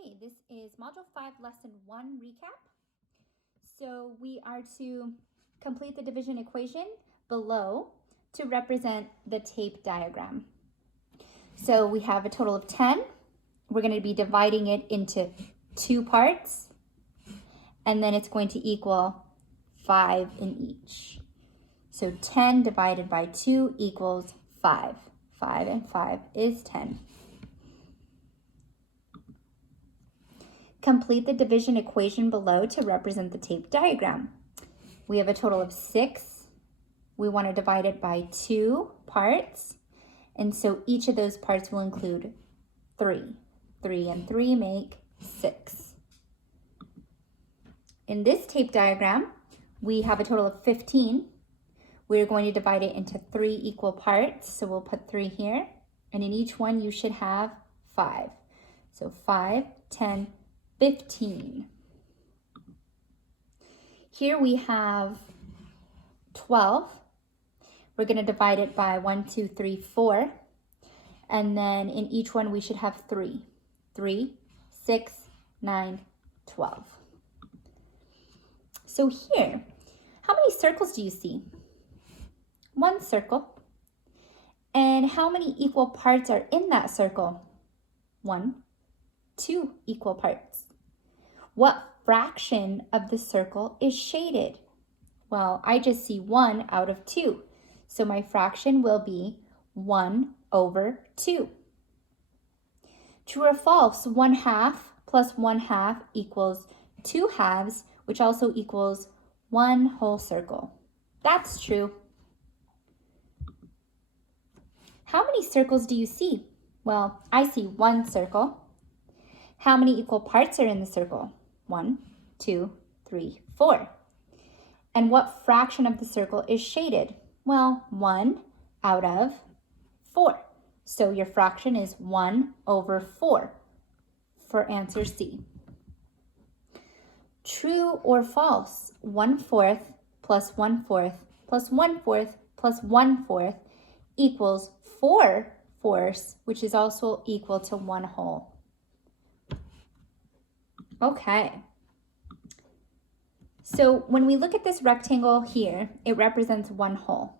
Okay, this is Module 5, Lesson 1 recap. So we are to complete the division equation below to represent the tape diagram. So we have a total of 10. We're going to be dividing it into 2 parts, and then it's going to equal 5 in each. So 10 divided by 2 equals 5. 5 and 5 is 10. Complete the division equation below to represent the tape diagram. We have a total of 6. We want to divide it by 2 parts. And so each of those parts will include 3. 3 and 3 make 6. In this tape diagram, we have a total of 15. We're going to divide it into 3 equal parts. So we'll put 3 here. And in each one, you should have 5. So 5, 10, 15. Here we have 12. We're going to divide it by 1, 2, 3, 4. And then in each one we should have 3. 3, 6, 9, 12. So here, how many circles do you see? 1 circle. And how many equal parts are in that circle? 1, 2 equal parts. What fraction of the circle is shaded? Well, I just see 1 out of 2. So my fraction will be 1 over 2. True or false? 1/2 plus 1/2 equals 2 halves, which also equals 1 whole circle. That's true. How many circles do you see? Well, I see 1 circle. How many equal parts are in the circle? 1, 2, 3, 4. And what fraction of the circle is shaded? Well, 1 out of 4. So your fraction is 1 over 4 for answer C. True or false? 1/4 plus 1/4 plus 1/4 plus 1/4 equals 4/4, which is also equal to 1 whole. Okay. So when we look at this rectangle here, it represents 1 whole.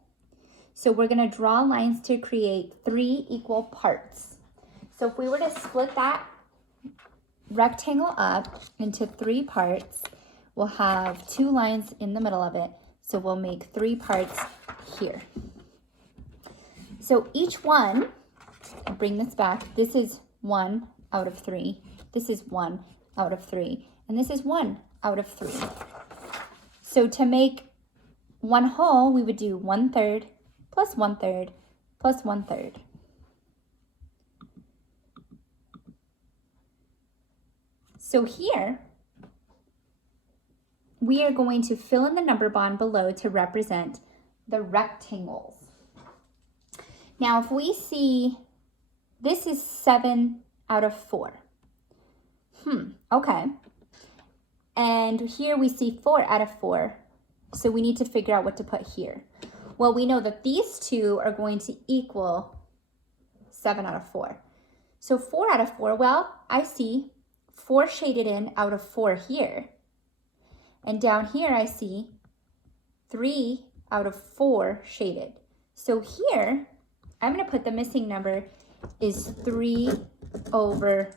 So we're going to draw lines to create 3 equal parts. So if we were to split that rectangle up into 3 parts, we'll have 2 lines in the middle of it. So we'll make 3 parts here. So each one, I'll bring this back. This is 1 out of 3. This is 1 out of 3. And this is 1 out of 3. So to make 1 whole, we would do 1/3 plus 1/3 plus 1/3. So here, we are going to fill in the number bond below to represent the rectangles. Now, if we see this is 7 out of 4. Okay. And here we see 4 out of 4. So we need to figure out what to put here. Well, we know that these two are going to equal 7 out of 4. So 4 out of 4, well, I see 4 shaded in out of 4 here. And down here I see 3 out of 4 shaded. So here, I'm going to put the missing number is 3 over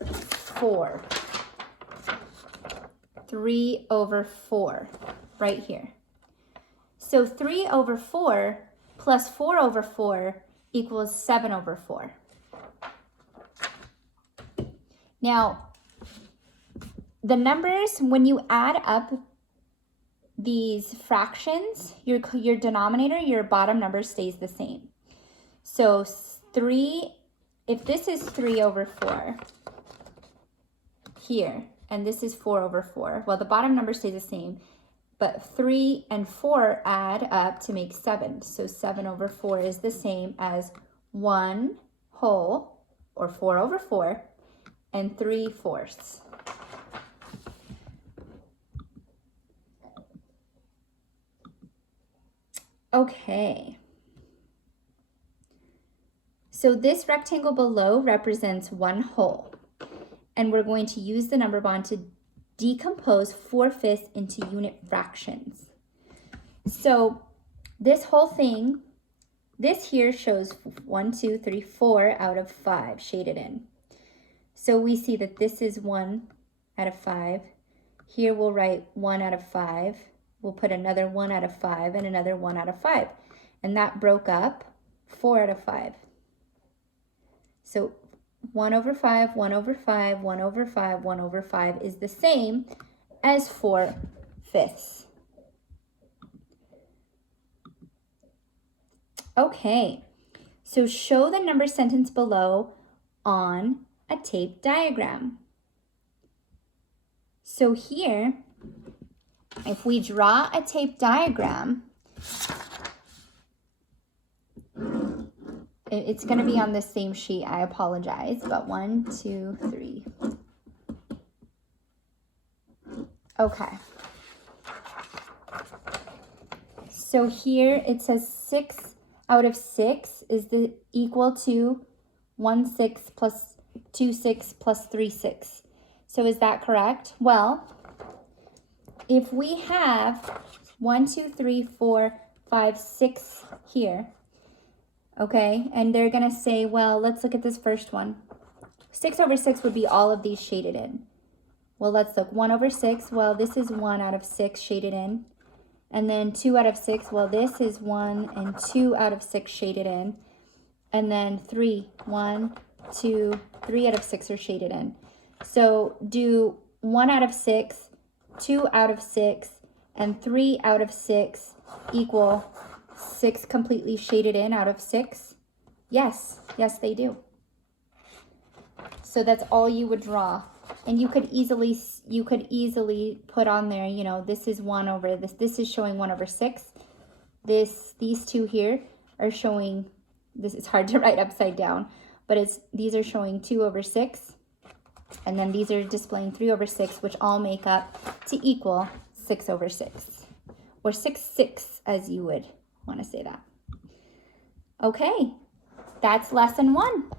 4. 3 over 4 right here. So 3 over 4 plus 4 over 4 equals 7 over 4. Now, the numbers, when you add up these fractions, your denominator, your bottom number stays the same. So 3, if this is 3 over 4 here, and this is 4 over 4, well, the bottom number stays the same, but 3 and 4 add up to make 7. So 7 over 4 is the same as 1 whole, or 4 over 4, and 3/4. Okay. So this rectangle below represents 1 whole. and we're going to use the number bond to decompose 4/5 into unit fractions. So this whole thing, this here shows 1, 2, 3, 4 out of 5 shaded in. So we see that this is 1 out of 5. Here we'll write 1 out of 5. We'll put another 1 out of 5 and another 1 out of 5. And that broke up 4 out of 5. So 1 over 5, 1 over 5, 1 over 5, 1 over 5 is the same as 4/5. Okay, so show the number sentence below on a tape diagram. So here, if we draw a tape diagram, it's going to be on the same sheet. I apologize, but 1, 2, 3. Okay. So here it says 6 out of 6 is equal to 1 6 plus 2 6 plus 3 6. So is that correct? Well, if we have 1, 2, 3, 4, 5, 6 here, okay, and they're going to say, well, let's look at this first one. 6 over 6 would be all of these shaded in. Well, let's look. 1 over 6, well, this is 1 out of 6 shaded in. And then 2 out of 6, well, this is 1 and 2 out of 6 shaded in. And then 3, 1, 2, 3 out of 6 are shaded in. So do 1 out of 6, 2 out of 6, and 3 out of 6 equal 6 completely shaded in out of 6? Yes, yes they do. So that's all you would draw. And you could easily put on there, you know, this is 1 over this. This is showing 1 over 6. These two here are showing, this is hard to write upside down, but these are showing 2 over 6. And then these are displaying 3 over 6, which all make up to equal 6 over 6. Or 6/6, as you would want to say that. Okay, that's lesson 1.